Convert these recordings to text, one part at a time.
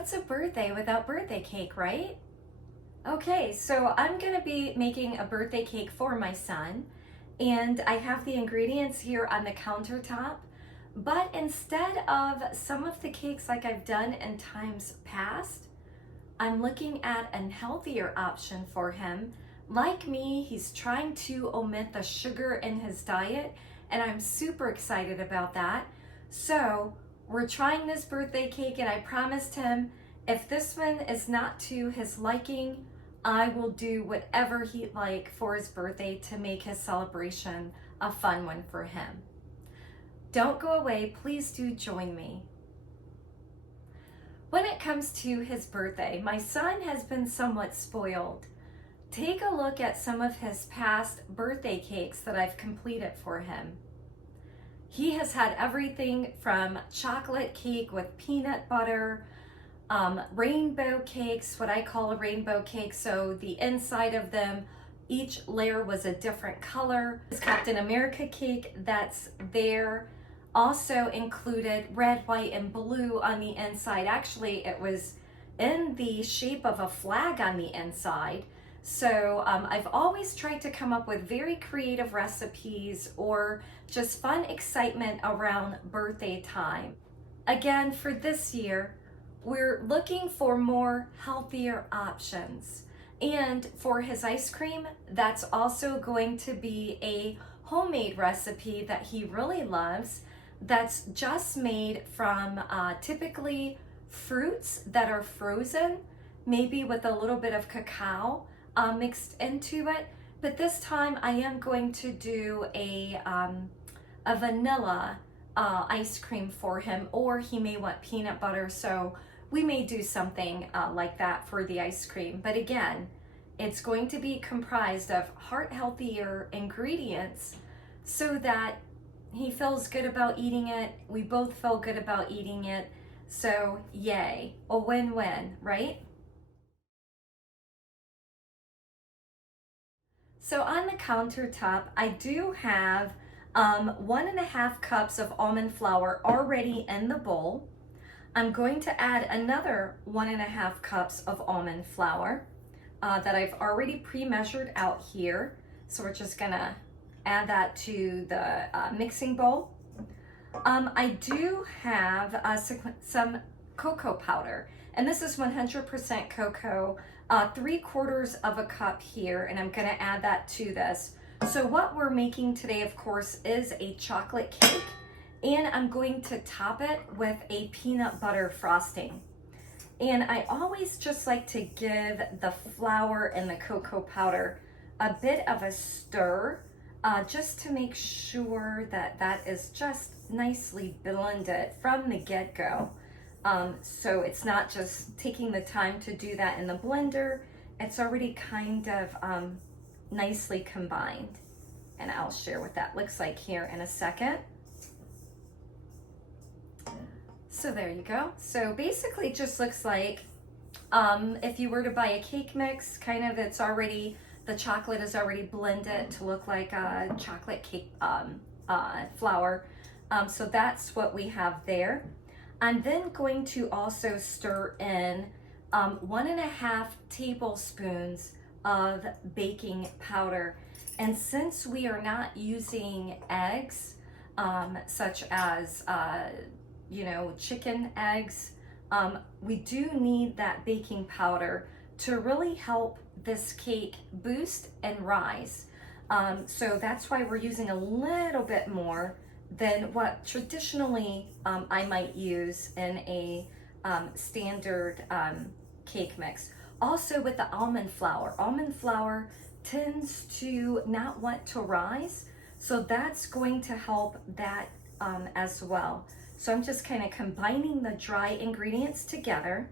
What's a birthday without birthday cake, right? Okay, so I'm gonna be making a birthday cake for my son, and I have the ingredients here on the countertop, but instead of some of the cakes like I've done in times past, I'm looking at a healthier option for him. Like me, he's trying to omit the sugar in his diet, and I'm super excited about that. So we're trying this birthday cake, and I promised him if this one is not to his liking, I will do whatever he'd like for his birthday to make his celebration a fun one for him. Don't go away, please do join me. When it comes to his birthday, my son has been somewhat spoiled. Take a look at some of his past birthday cakes that I've completed for him. He has had everything from chocolate cake with peanut butter, rainbow cakes, what I call a rainbow cake, so the inside of them, each layer was a different color. His Captain America cake that's there also included red, white, and blue on the inside. Actually, it was in the shape of a flag on the inside. So I've always tried to come up with very creative recipes or just fun excitement around birthday time. Again, for this year, we're looking for more healthier options. And for his ice cream, that's also going to be a homemade recipe that he really loves, that's just made from typically fruits that are frozen, maybe with a little bit of cacao mixed into it. But this time I am going to do a vanilla ice cream for him, or he may want peanut butter, so we may do something like that for the ice cream. But again, it's going to be comprised of heart healthier ingredients so that he feels good about eating it. We both feel good about eating it. So yay, a win-win, right? So on the countertop, I do have 1.5 cups of almond flour already in the bowl. I'm going to add another 1.5 cups of almond flour that I've already pre-measured out here. So we're just gonna add that to the mixing bowl. I do have some cocoa powder, and this is 100% cocoa, 3/4 of a cup here, and I'm gonna add that to this. So what we're making today, of course, is a chocolate cake, and I'm going to top it with a peanut butter frosting. And I always just like to give the flour and the cocoa powder a bit of a stir, just to make sure that that is just nicely blended from the get-go. So it's not just taking the time to do that in the blender, it's already kind of nicely combined. And I'll share what that looks like here in a second. So there you go. So basically it just looks like if you were to buy a cake mix, kind of it's already, the chocolate is already blended to look like a chocolate cake flour. So that's what we have there. I'm then going to also stir in 1.5 tablespoons of baking powder. And since we are not using eggs, such as chicken eggs, we do need that baking powder to really help this cake boost and rise. So that's why we're using a little bit more than what traditionally I might use in a standard cake mix. Also with the almond flour tends to not want to rise, so that's going to help that as well. So I'm just kind of combining the dry ingredients together.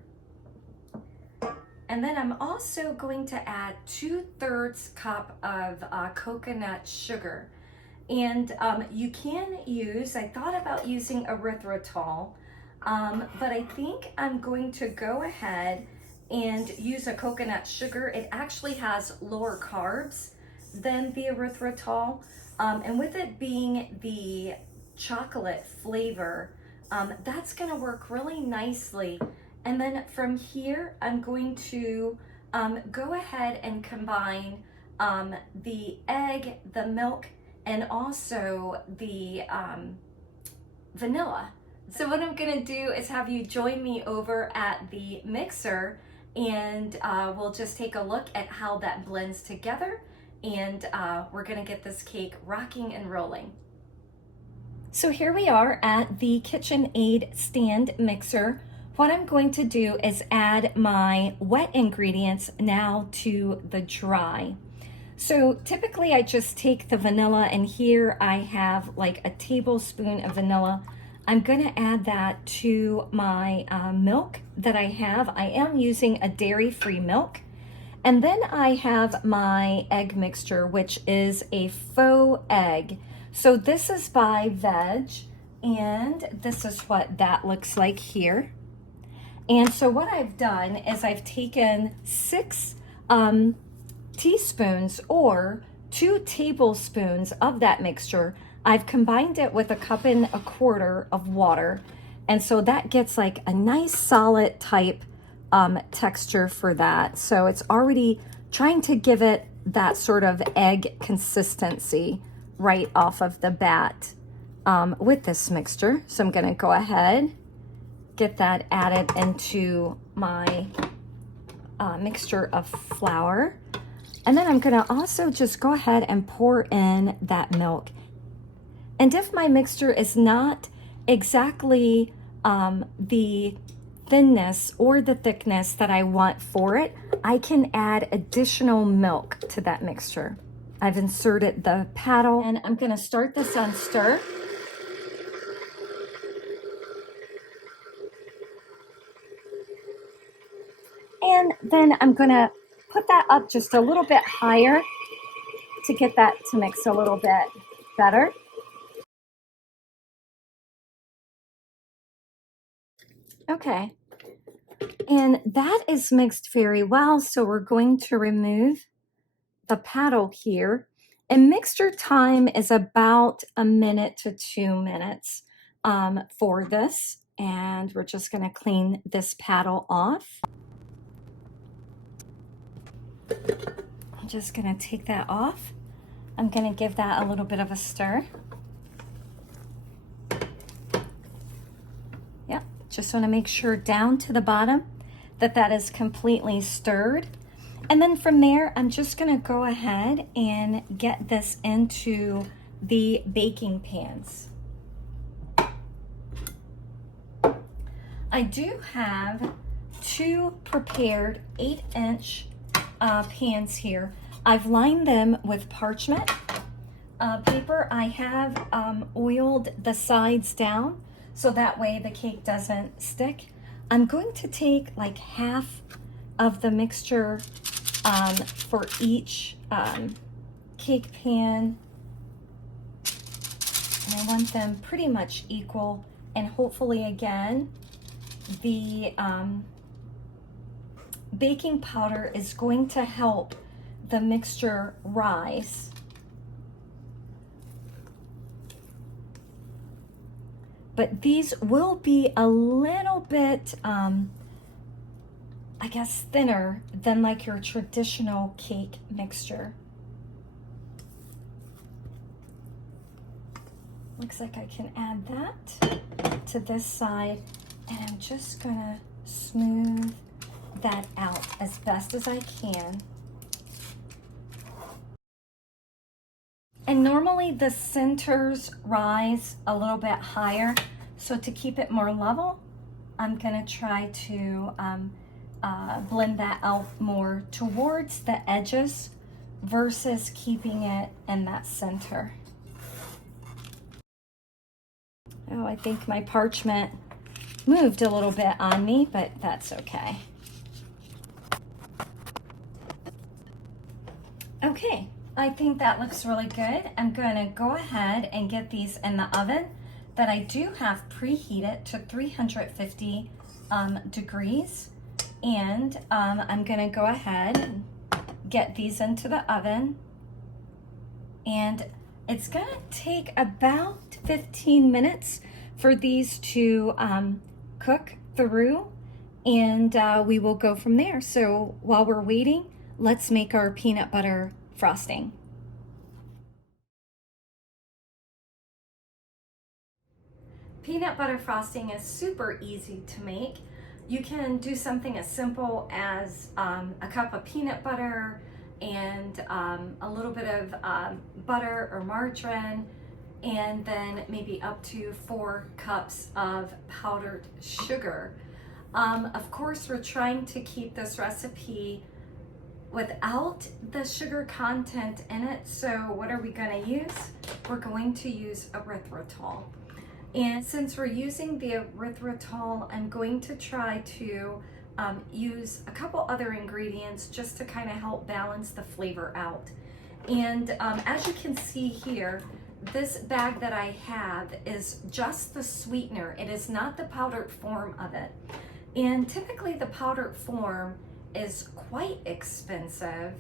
And then I'm also going to add 2/3 cup of coconut sugar. And you can use, I thought about using erythritol, but I think I'm going to go ahead and use a coconut sugar. It actually has lower carbs than the erythritol. And with it being the chocolate flavor, that's gonna work really nicely And then from here, I'm going to go ahead and combine the egg, the milk, and also the vanilla. So what I'm gonna do is have you join me over at the mixer, and we'll just take a look at how that blends together, and we're gonna get this cake rocking and rolling. So here we are at the KitchenAid stand mixer. What I'm going to do is add my wet ingredients now to the dry. So typically I just take the vanilla, and here I have like a tablespoon of vanilla. I'm gonna add that to my milk that I have. I am using a dairy-free milk. And then I have my egg mixture, which is a faux egg. So this is by Veg, and this is what that looks like here. And so what I've done is I've taken 6 teaspoons or 2 tablespoons of that mixture. I've combined it with 1.25 cups of water. And so that gets like a nice solid type texture for that. So it's already trying to give it that sort of egg consistency right off of the bat with this mixture. So I'm gonna go ahead, get that added into my mixture of flour. And then I'm gonna also just go ahead and pour in that milk. And if my mixture is not exactly the thinness or the thickness that I want for it, I can add additional milk to that mixture. I've inserted the paddle, and I'm gonna start this on stir. And then I'm gonna put that up just a little bit higher to get that to mix a little bit better. Okay, and that is mixed very well, so we're going to remove the paddle here. And mixture time is about 1 to 2 minutes for this. And we're just gonna clean this paddle off. I'm just gonna take that off. I'm gonna give that a little bit of a stir. Yep, just wanna make sure down to the bottom that that is completely stirred. And then from there, I'm just gonna go ahead and get this into the baking pans. I do have 2 prepared 8-inch pans here. I've lined them with parchment paper. I have oiled the sides down so that way the cake doesn't stick. I'm going to take like half of the mixture for each cake pan, and I want them pretty much equal, and hopefully again the baking powder is going to help the mixture rise. But these will be a little bit I guess thinner than like your traditional cake mixture. Looks like I can add that to this side, and I'm just gonna smooth that out as best as I can. And normally the centers rise a little bit higher, so to keep it more level, I'm gonna try to blend that out more towards the edges versus keeping it in that center. Oh, I think my parchment moved a little bit on me, but that's okay. Okay, I think that looks really good. I'm gonna go ahead and get these in the oven that I do have preheated to 350 degrees. And I'm gonna go ahead and get these into the oven. And it's gonna take about 15 minutes for these to cook through. and we will go from there. So while we're waiting, let's make our peanut butter frosting. Peanut butter frosting is super easy to make. You can do something as simple as a cup of peanut butter and a little bit of butter or margarine, and then maybe up to 4 cups of powdered sugar. Of course, we're trying to keep this recipe without the sugar content in it. So what are we going to use? We're going to use erythritol. And since we're using the erythritol, I'm going to try to use a couple other ingredients just to kind of help balance the flavor out. And as you can see here, this bag that I have is just the sweetener. It is not the powdered form of it. And typically the powdered form is quite expensive.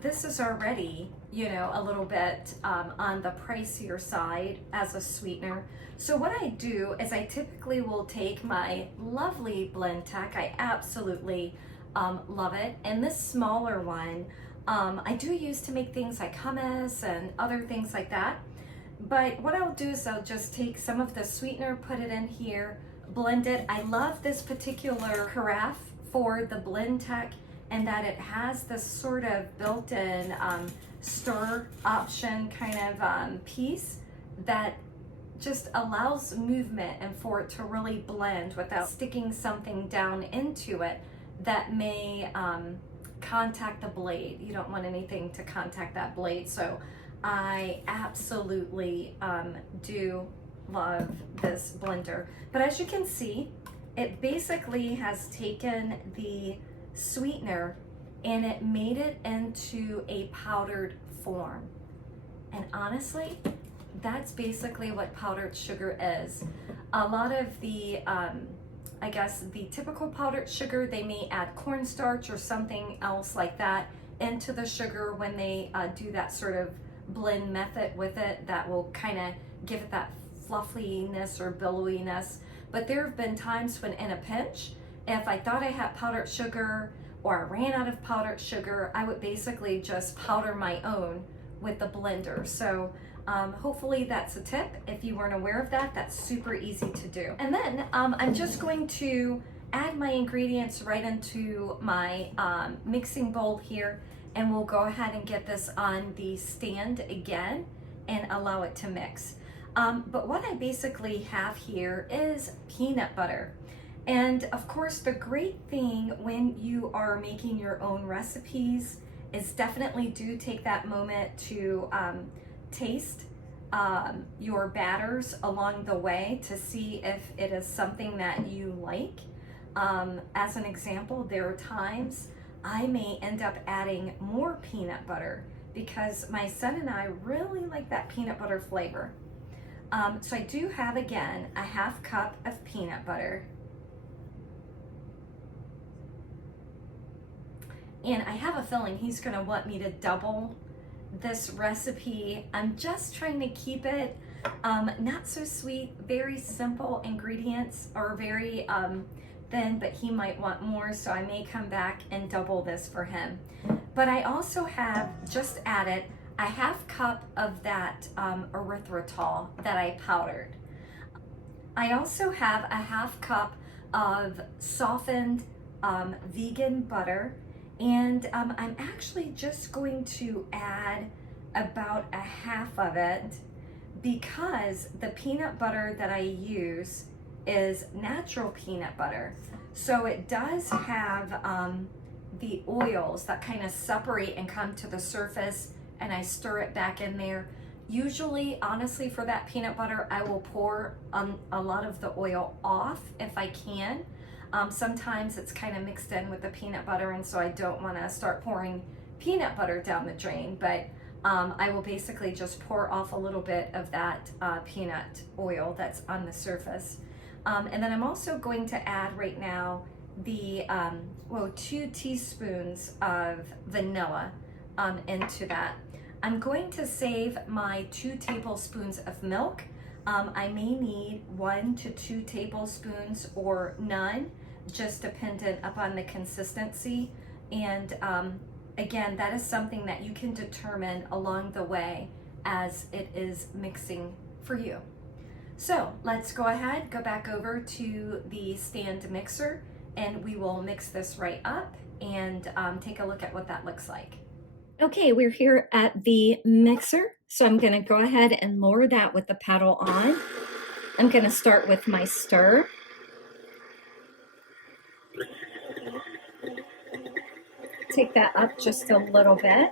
This is already, a little bit on the pricier side as a sweetener. So what I do is I typically will take my lovely Blendtec. I absolutely love it. And this smaller one, I do use to make things like hummus and other things like that. But what I'll do is I'll just take some of the sweetener, put it in here, blend it. I love this particular carafe for the Blendtec, and that it has this sort of built-in stir option kind of piece that just allows movement and for it to really blend without sticking something down into it that may contact the blade. You don't want anything to contact that blade. So I absolutely do love this blender. But as you can see, it basically has taken the sweetener and it made it into a powdered form. And honestly, that's basically what powdered sugar is. A lot of the, I guess the typical powdered sugar, they may add cornstarch or something else like that into the sugar when they do that sort of blend method with it that will kind of give it that fluffiness or billowiness. But there have been times when in a pinch, if I thought I had powdered sugar or I ran out of powdered sugar, I would basically just powder my own with the blender. So hopefully that's a tip. If you weren't aware of that, that's super easy to do. And then I'm just going to add my ingredients right into my mixing bowl here, and we'll go ahead and get this on the stand again and allow it to mix. But what I basically have here is peanut butter. And of course, the great thing when you are making your own recipes is definitely do take that moment to taste your batters along the way to see if it is something that you like. As an example, there are times I may end up adding more peanut butter because my son and I really like that peanut butter flavor. So I do have, again, a half cup of peanut butter. And I have a feeling he's gonna want me to double this recipe. I'm just trying to keep it not so sweet, very simple ingredients, or very thin, but he might want more, so I may come back and double this for him. But I also have just added a half cup of that erythritol that I powdered. I also have a half cup of softened vegan butter, and I'm actually just going to add about a half of it because the peanut butter that I use is natural peanut butter. So it does have the oils that kind of separate and come to the surface, and I stir it back in there. Usually, honestly, for that peanut butter, I will pour a lot of the oil off if I can. Sometimes it's kind of mixed in with the peanut butter, and so I don't want to start pouring peanut butter down the drain, but I will basically just pour off a little bit of that peanut oil that's on the surface. And then I'm also going to add right now the 2 teaspoons of vanilla into that. I'm going to save my 2 tablespoons of milk. I may need 1 to 2 tablespoons or none. just dependent upon the consistency. And again, that is something that you can determine along the way as it is mixing for you. So let's go ahead, go back over to the stand mixer, and we will mix this right up and take a look at what that looks like. Okay, we're here at the mixer, so I'm going to go ahead and lower that with the paddle on. I'm going to start with my stir. Take that up just a little bit.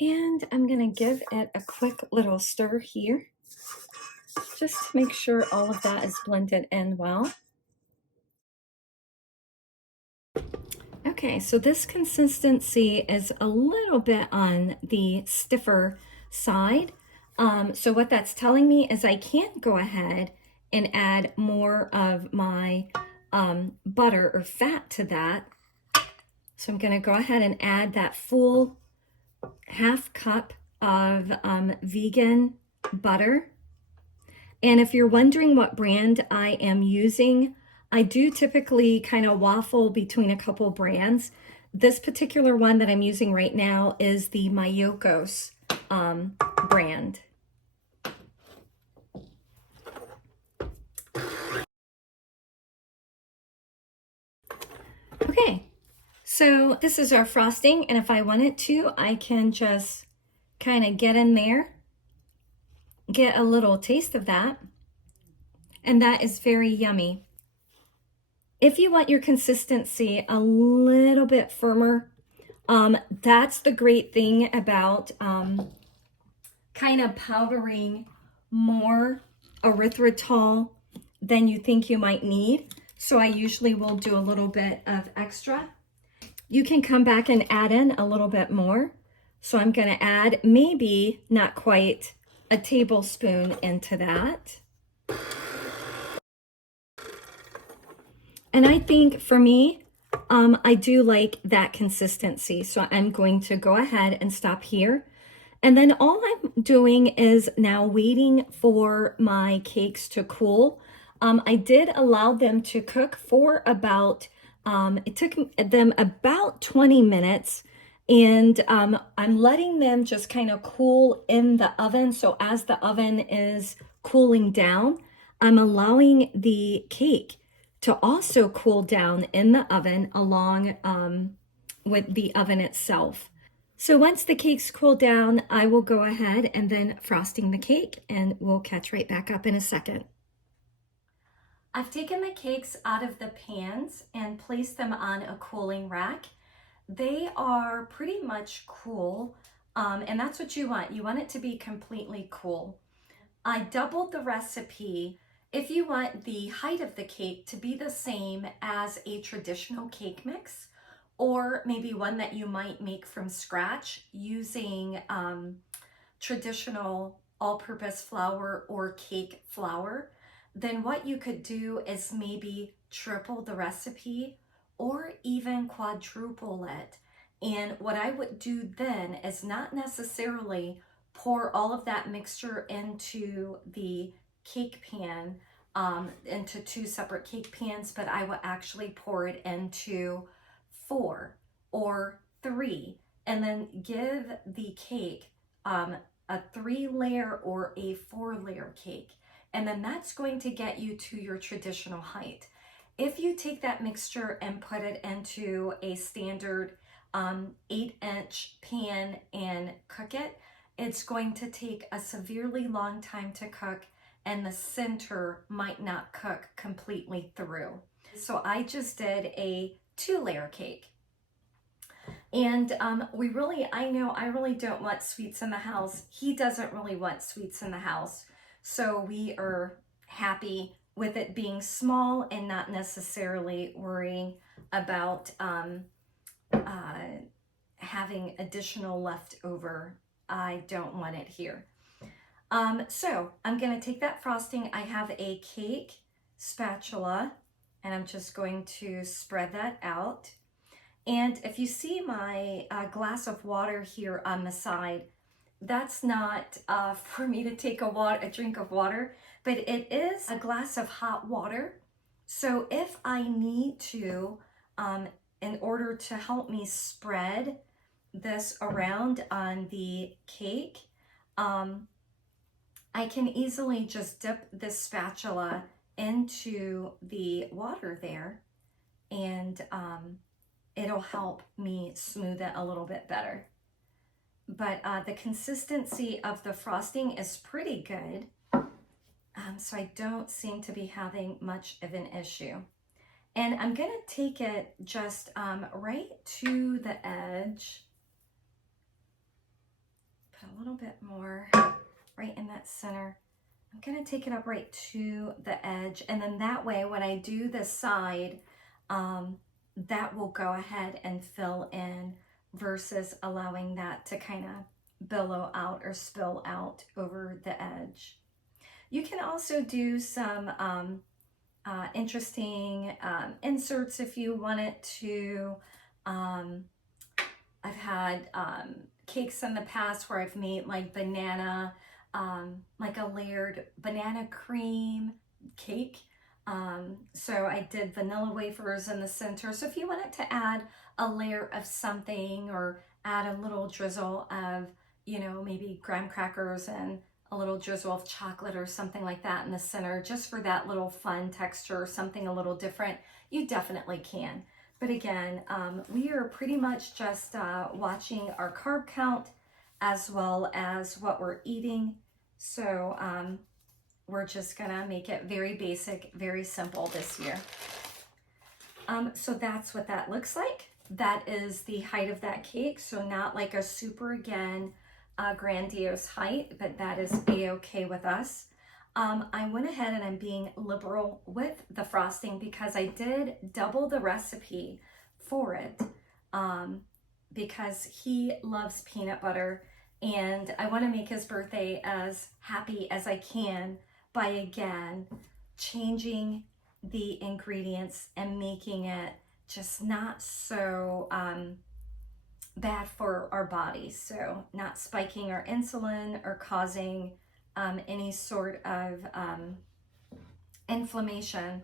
And I'm going to give it a quick little stir here, just to make sure all of that is blended in well. Okay, so this consistency is a little bit on the stiffer side. So what that's telling me is I can go ahead and add more of my butter or fat to that. So I'm going to go ahead and add that full half cup of vegan butter. And if you're wondering what brand I am using, I do typically kind of waffle between a couple brands. This particular one that I'm using right now is the Mayokos brand. Okay, so this is our frosting, and if I wanted to, I can just kind of get in there, get a little taste of that, and that is very yummy. If you want your consistency a little bit firmer, that's the great thing about kind of powdering more erythritol than you think you might need. So I usually will do a little bit of extra. You can come back and add in a little bit more. So I'm going to add maybe not quite a tablespoon into that. And I think for me, I do like that consistency. So I'm going to go ahead and stop here. And then all I'm doing is now waiting for my cakes to cool. I did allow them to cook for about, it took them about 20 minutes. And I'm letting them just kind of cool in the oven. So as the oven is cooling down, I'm allowing the cake to also cool down in the oven along with the oven itself. So once the cakes cool down, I will go ahead and then frosting the cake, and we'll catch right back up in a second. I've taken the cakes out of the pans and placed them on a cooling rack. They are pretty much cool, and that's what you want. You want it to be completely cool. I doubled the recipe. If you want the height of the cake to be the same as a traditional cake mix, or maybe one that you might make from scratch using traditional all-purpose flour or cake flour, then what you could do is maybe triple the recipe or even quadruple it. And what I would do then is not necessarily pour all of that mixture into the cake pan, into two separate cake pans, but I will actually pour it into 4 or 3, and then give the cake a 3-layer or a 4-layer cake. And then that's going to get you to your traditional height. If you take that mixture and put it into a standard 8-inch pan and cook it, it's going to take a severely long time to cook, and the center might not cook completely through. So I just did a 2-layer cake. And I really don't want sweets in the house. He doesn't really want sweets in the house. So we are happy with it being small and not necessarily worrying about having additional leftover. I don't want it here. So I'm going to take that frosting. I have a cake spatula, and I'm just going to spread that out. And if you see my glass of water here on the side, that's not for me to take a drink of water. but it is a glass of hot water. So if I need to, in order to help me spread this around on the cake, I can easily just dip this spatula into the water there, and it'll help me smooth it a little bit better. But the consistency of the frosting is pretty good, so I don't seem to be having much of an issue. And I'm gonna take it just right to the edge. Put a little bit more right in that center. I'm gonna take it up right to the edge, and then that way when I do the side, that will go ahead and fill in versus allowing that to kind of billow out or spill out over the edge. You can also do some interesting inserts if you wanted to. I've had cakes in the past where I've made like banana, like a layered banana cream cake. So I did vanilla wafers in the center. So if you wanted to add a layer of something or add a little drizzle of, you know, maybe graham crackers and a little drizzle of chocolate or something like that in the center, just for that little fun texture or something a little different, you definitely can. But again, we are pretty much just watching our carb count as well as what we're eating. So we're just gonna make it very basic, very simple this year. So that's what that looks like. That is the height of that cake. So not like a super, again, grandiose height, but that is a-okay with us. I went ahead and I'm being liberal with the frosting because I did double the recipe for it, because he loves peanut butter and I want to make his birthday as happy as I can by, again, changing the ingredients and making it just not so bad for our bodies. So not spiking our insulin or causing any sort of inflammation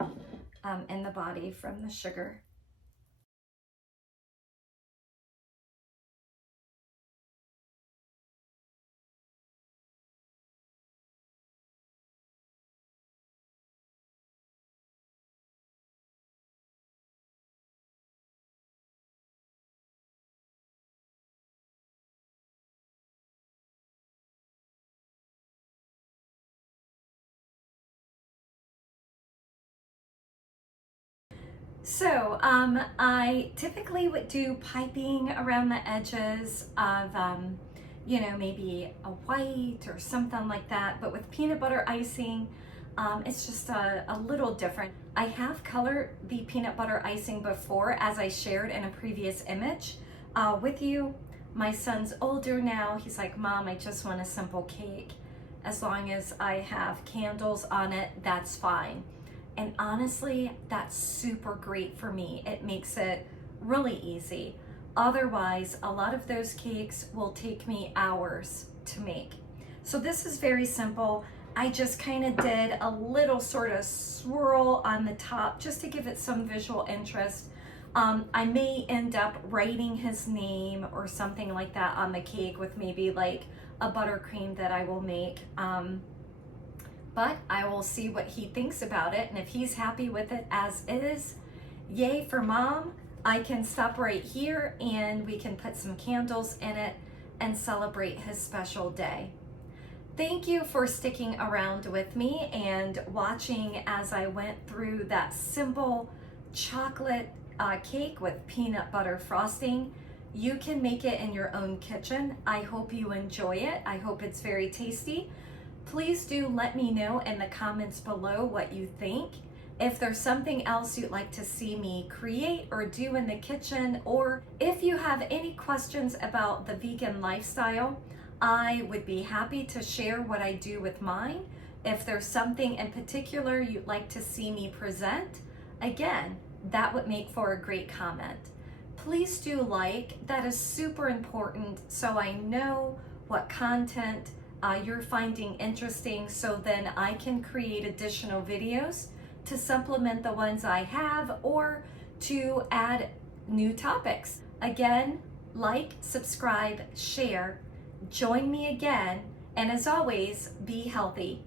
in the body from the sugar. So I typically would do piping around the edges of, you know, maybe a white or something like that. But with peanut butter icing, it's just a little different. I have colored the peanut butter icing before, as I shared in a previous image with you. My son's older now. He's like, Mom, I just want a simple cake. As long as I have candles on it, that's fine. And honestly, that's super great for me. It makes it really easy. Otherwise, a lot of those cakes will take me hours to make. So this is very simple. I just kind of did a little sort of swirl on the top just to give it some visual interest. I may end up writing his name or something like that on the cake with maybe like a buttercream that I will make. But I will see what he thinks about it, and if he's happy with it as is, yay for Mom. I can stop right here and we can put some candles in it and celebrate his special day. Thank you for sticking around with me and watching as I went through that simple chocolate cake with peanut butter frosting. You can make it in your own kitchen. I hope you enjoy it. I hope it's very tasty. Please do let me know in the comments below what you think. If there's something else you'd like to see me create or do in the kitchen, or if you have any questions about the vegan lifestyle, I would be happy to share what I do with mine. If there's something in particular you'd like to see me present, again, that would make for a great comment. Please do like, that is super important so I know what content you're finding interesting, so then I can create additional videos to supplement the ones I have or to add new topics. Again, like, subscribe, share, join me again, and as always, be healthy.